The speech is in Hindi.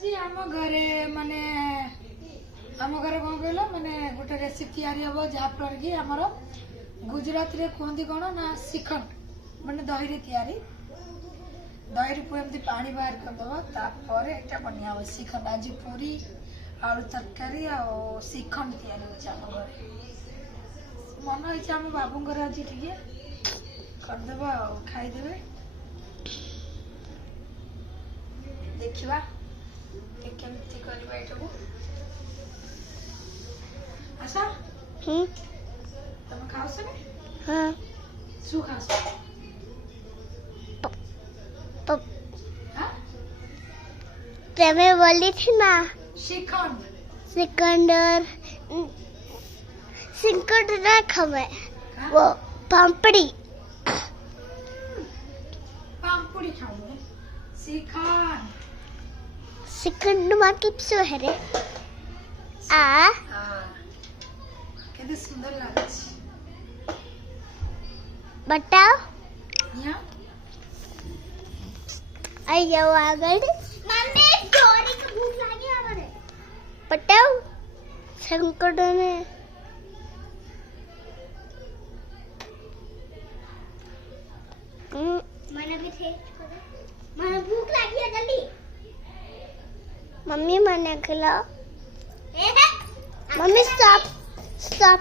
जी आम घरे माने आम घरे कौन कहल माने गोटे रेसिपी या जहाँफल कि आमर गुजरात रे कहते कौन ना श्रीखंड माने दही रे तैयारी दही एमती पानी बाहर करदे एटा बनिया हम श्रीखंड आज पूरी आलू तरकारी आ श्रीखंड तैयारी होचे आम घरे मन होइछे आम बाबू घर आज टिके करदेबा खाईदेबे देखिबा केमती करबा एटाको आशा तुम खाओ से हाँ सु खाओ हाँ तमे बोली थी ना श्रीखंड सिकंदर सिकंदर ना खवे वो पापड़ी पापड़ी खाओ श्रीखंड सिकंद मा किप्सो है रे आ केते सुंदर लागे छै बताओ यहाँ आई जाओ आगे मम्मी चोरी का भूख लगी हमारे बताओ संकट में मैंने भी थे मैंने भूख लगी है जल्दी मम्मी मैंने खिलाओ मम्मी स्टॉप स्टॉप